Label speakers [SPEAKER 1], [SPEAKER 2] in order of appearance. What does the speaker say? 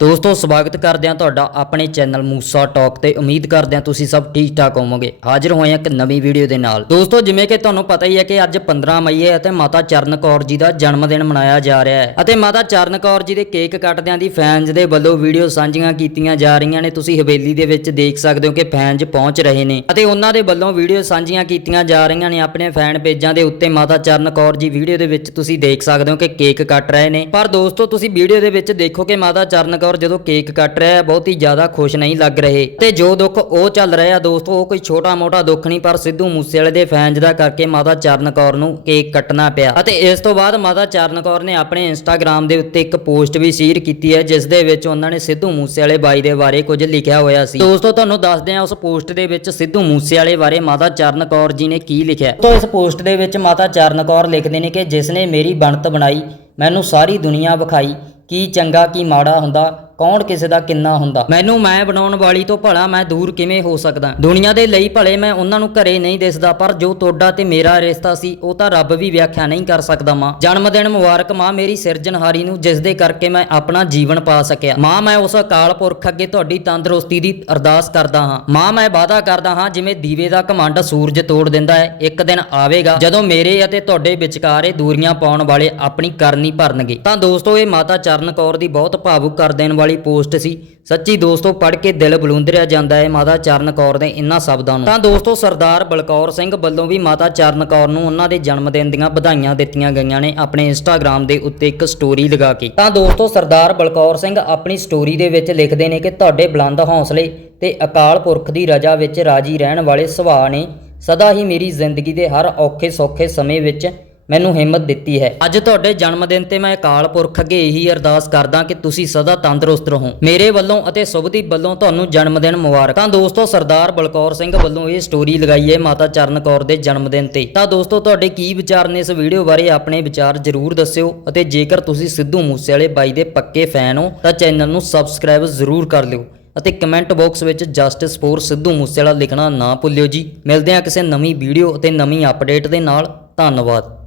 [SPEAKER 1] ਦੋਸਤੋ, ਸਵਾਗਤ ਕਰਦੇ ਹਾਂ ਤੁਹਾਡਾ ਆਪਣੇ ਚੈਨਲ ਮੂਸਾ ਟਾਕ ਤੇ ਉਮੀਦ ਕਰਦੇ ਹਾਂ ਤੁਸੀਂ ਸਭ ਠੀਕ ਠਾਕ ਹੋਵੋਗੇ। ਹਾਜ਼ਰ ਹੋਏ ਹਾਂ ਇੱਕ ਨਵੀਂ ਵੀਡੀਓ ਦੇ ਨਾਲ। ਦੋਸਤੋ, ਜਿਵੇਂ ਕਿ ਤੁਹਾਨੂੰ ਪਤਾ ਹੀ ਹੈ ਕਿ ਅੱਜ 15 ਮਈ ਹੈ ਅਤੇ ਮਾਤਾ ਚਰਨ ਕੌਰ ਜੀ ਦਾ ਜਨਮ ਦਿਨ ਮਨਾਇਆ ਜਾ ਰਿਹਾ ਹੈ। ਅਤੇ ਮਾਤਾ ਚਰਨ ਕੌਰ ਜੀ ਦੇ ਕੇਕ ਕੱਟਦਿਆਂ ਦੀ ਫੈਨਜ਼ ਦੇ ਵੱਲੋਂ ਵੀਡੀਓ ਸਾਂਝੀਆਂ ਕੀਤੀਆਂ ਜਾ ਰਹੀਆਂ ਨੇ। ਤੁਸੀਂ ਹਵੇਲੀ ਦੇ ਵਿੱਚ ਦੇਖ ਸਕਦੇ ਹੋ ਕਿ ਫੈਨਜ਼ ਪਹੁੰਚ ਰਹੇ ਨੇ। ਅਤੇ ਉਹਨਾਂ ਦੇ ਵੱਲੋਂ ਵੀਡੀਓ ਸਾਂਝੀਆਂ ਕੀਤੀਆਂ ਜਾ ਰਹੀਆਂ ਨੇ ਆਪਣੇ ਫੈਨ ਪੇਜਾਂ ਦੇ ਉੱਤੇ। ਮਾਤਾ ਚਰਨ ਕੌਰ ਜੀ ਵੀਡੀਓ ਦੇ ਵਿੱਚ ਤੁਸੀਂ ਦੇਖ ਸਕਦੇ ਹੋ ਕਿ ਕੇਕ ਕੱਟ ਰਹੇ ਨੇ। ਪਰ ਦੋਸਤੋ, ਤੁਸੀਂ ਵੀਡੀਓ ਦੇ ਵਿੱਚ ਦੇਖੋ ਕਿ ਮਾਤਾ ਚਰਨ ਕੌਰ ਜਦੋਂ ਕੇਕ ਕੱਟ ਰਿਹਾ ਹੈ, ਬਹੁਤ ਹੀ ਜ਼ਿਆਦਾ ਖੁਸ਼ ਨਹੀਂ ਲੱਗ ਰਹੇ। ਤੇ ਜੋ ਦੁੱਖ ਉਹ ਚੱਲ ਰਿਹਾ ਦੋਸਤੋ, ਉਹ ਕੋਈ ਛੋਟਾ-ਮੋਟਾ ਦੁੱਖ ਨਹੀਂ, ਪਰ ਸਿੱਧੂ ਮੂਸੇਵਾਲੇ ਦੇ ਫੈਨਸ ਦਾ ਕਰਕੇ ਮਾਤਾ ਚਰਨ ਕੌਰ ਨੂੰ ਕੇਕ ਕੱਟਣਾ ਪਿਆ। ਅਤੇ ਇਸ ਤੋਂ ਬਾਅਦ ਮਾਤਾ ਚਰਨ ਕੌਰ ਨੇ ਆਪਣੇ ਇੰਸਟਾਗ੍ਰam ਦੇ ਉੱਤੇ ਇੱਕ ਪੋਸਟ ਵੀ ਸ਼ੇਅਰ ਕੀਤੀ ਹੈ, ਜਿਸ ਦੇ ਵਿੱਚ ਉਹਨਾਂ ਨੇ ਸਿੱਧੂ ਮੂਸੇਵਾਲੇ ਬਾਈ ਦੇ ਬਾਰੇ ਕੁਝ ਲਿਖਿਆ ਹੋਇਆ ਸੀ। ਦੋਸਤੋ, ਤੁਹਾਨੂੰ ਦੱਸਦੇ ਹਾਂ, ਉਸ ਪੋਸਟ ਦੇ ਵਿੱਚ ਸਿੱਧੂ ਮੂਸੇਵਾਲੇ ਬਾਰੇ ਮਾਤਾ ਚਰਨ ਕੌਰ ਜੀ ਨੇ ਕੀ ਲਿਖਿਆ ਤੋਂ ਇਸ ਪੋਸਟ ਦੇ ਵਿੱਚ ਮਾਤਾ ਚਰਨ ਕੌਰ ਲਿਖਦੇ ਨੇ ਕਿ, ਜਿਸ ਨੇ ਮੇਰੀ ਬਣਤ ਬਣਾਈ, ਮੈਨੂੰ ਸਾਰੀ ਦੁਨੀਆ ਵਿਖਾਈ ਕੀ ਚੰਗਾ ਕੀ ਮਾੜਾ ਹੁੰਦਾ ਕੌਣ ਕਿਸੇ ਦਾ ਕਿੰਨਾ ਹੁੰਦਾ? ਮੈਨੂੰ ਮੈਂ ਬਣਾਉਣ ਵਾਲੀ ਤੋਂ ਭਲਾ ਮੈਂ ਦੂਰ ਕਿਵੇਂ ਹੋ ਸਕਦਾ? ਦੁਨੀਆ ਦੇ ਲਈ ਭਲੇ ਮੈਂ ਉਹਨਾਂ ਨੂੰ ਘਰੇ ਨਹੀਂ ਦਿਸਦਾ, ਪਰ ਜੋ ਤੁਹਾਡਾ ਤੇ ਮੇਰਾ ਰਿਸ਼ਤਾ ਸੀ, ਉਹ ਤਾਂ ਰੱਬ ਵੀ ਵਿਆਖਿਆ ਨਹੀਂ ਕਰ ਸਕਦਾ ਮਾਂ। ਜਨਮ ਦਿਨ ਮੁਬਾਰਕ ਮਾਂ, ਮੇਰੀ ਸਿਰਜਣਹਾਰੀ ਨੂੰ ਜਿਸ ਦੇ ਕਰਕੇ ਮੈਂ ਆਪਣਾ ਜੀਵਨ ਪਾ ਸਕਿਆ। ਮਾਂ, ਮੈਂ ਉਸ ਅਕਾਲ ਪੁਰਖ ਅੱਗੇ ਤੁਹਾਡੀ ਤੰਦਰੁਸਤੀ ਦੀ ਅਰਦਾਸ ਕਰਦਾ ਹਾਂ। ਮਾਂ, ਮੈਂ ਵਾਅਦਾ ਕਰਦਾ ਹਾਂ, ਜਿਵੇਂ ਦੀਵੇ ਦਾ ਘਮੰਡ ਸੂਰਜ ਤੋੜ ਦਿੰਦਾ ਹੈ, ਇੱਕ ਦਿਨ ਆਵੇਗਾ, ਜਦੋਂ ਮੇਰੇ ਅਤੇ ਤੁਹਾਡੇ ਵਿਚਕਾਰ ਇਹ ਦੂਰੀਆਂ ਪਾਉਣ ਵਾਲੇ ਆਪਣੀ ਕਰਨੀ ਭਰਨਗੇ। ਤਾਂ ਦੋਸਤੋ, ਇਹ ਮਾਤਾ ਚਰਨ ਕੌਰ ਦੀ ਬਹੁਤ ਭਾਵੁਕ ਕਰ ਦੇਣ ਵਾਲੀ ਪੋਸਟ ਸੀ। ਸੱਚੀ ਦੋਸਤੋ, ਪੜ੍ਹ ਕੇ ਦਿਲ ਬਲੂੰਦਰਿਆ ਜਾਂਦਾ ਹੈ ਮਾਤਾ ਚਰਨ ਕੌਰ ਦੇ ਇਨ੍ਹਾਂ ਸ਼ਬਦਾਂ ਨੂੰ। ਤਾਂ ਦੋਸਤੋ, ਸਰਦਾਰ ਬਲਕੌਰ ਸਿੰਘ ਵੱਲੋਂ ਵੀ ਮਾਤਾ ਚਰਨ ਕੌਰ ਨੂੰ ਉਹਨਾਂ ਦੇ ਜਨਮ ਦਿਨ ਦੀਆਂ ਵਧਾਈਆਂ ਦਿੱਤੀਆਂ ਗਈਆਂ ਨੇ ਆਪਣੇ ਇੰਸਟਾਗ੍ਰam ਦੇ ਉੱਤੇ ਇੱਕ ਸਟੋਰੀ ਲਗਾ ਕੇ। ਤਾਂ ਦੋਸਤੋ, ਸਰਦਾਰ ਬਲਕੌਰ ਸਿੰਘ ਆਪਣੀ ਸਟੋਰੀ ਦੇ ਵਿੱਚ ਲਿਖਦੇ ਨੇ ਕਿ ਤੁਹਾਡੇ ਬੁਲੰਦ ਹੌਸਲੇ ਤੇ ਅਕਾਲ ਪੁਰਖ ਦੀ ਰਜਾ ਵਿੱਚ ਰਾਜੀ ਰਹਿਣ ਵਾਲੇ ਸੁਭਾਅ ਨੇ ਸਦਾ ਹੀ ਮੇਰੀ ਜ਼ਿੰਦਗੀ ਦੇ ਹਰ ਔਖੇ ਸੌਖੇ ਸਮੇਂ ਵਿੱਚ ਮੈਨੂੰ ਹਿੰਮਤ ਦਿੱਤੀ ਹੈ। ਅੱਜ ਤੁਹਾਡੇ ਜਨਮ ਦਿਨ ਤੇ ਮੈਂ ਅਕਾਲ ਪੁਰਖ ਅੱਗੇ ਇਹੀ ਅਰਦਾਸ ਕਰਦਾ ਕਿ ਤੁਸੀਂ ਸਦਾ ਤੰਦਰੁਸਤ ਰਹੋ। ਮੇਰੇ ਵੱਲੋਂ ਅਤੇ ਸੁਭਦੀਪ ਵੱਲੋਂ ਤੁਹਾਨੂੰ ਜਨਮ ਦਿਨ ਮੁਬਾਰਕ। ਤਾਂ ਦੋਸਤੋ, ਸਰਦਾਰ ਬਲਕੌਰ ਸਿੰਘ ਵੱਲੋਂ ਇਹ ਸਟੋਰੀ ਲਗਾਈ ਹੈ ਮਾਤਾ ਚਰਨ ਕੌਰ ਦੇ ਜਨਮ ਦਿਨ ਤੇ। ਤਾਂ ਦੋਸਤੋ, ਤੁਹਾਡੇ ਕੀ ਵਿਚਾਰ ਨੇ ਇਸ ਵੀਡੀਓ ਬਾਰੇ ਆਪਣੇ ਵਿਚਾਰ ਜ਼ਰੂਰ ਦੱਸਿਓ ਅਤੇ ਜੇਕਰ ਤੁਸੀਂ ਸਿੱਧੂ ਮੂਸੇਵਾਲੇ ਬਾਈ ਦੇ ਪੱਕੇ ਫੈਨ ਹੋ, ਤਾਂ ਚੈਨਲ ਨੂੰ ਸਬਸਕ੍ਰਾਈਬ ਜ਼ਰੂਰ ਕਰ ਲਿਓ ਅਤੇ ਕਮੈਂਟ ਬਾਕਸ ਵਿੱਚ ਜਸਟਿਸ ਫੋਰ ਸਿੱਧੂ ਮੂਸੇਵਾਲਾ ਲਿਖਣਾ ਨਾ ਭੁੱਲਿਓ ਜੀ। ਮਿਲਦੇ ਹਾਂ ਕਿਸੇ ਨਵੀਂ ਵੀਡੀਓ ਅਤੇ ਨਵੀਂ ਅਪਡੇਟ ਦੇ ਨਾਲ। ਧੰਨਵਾਦ।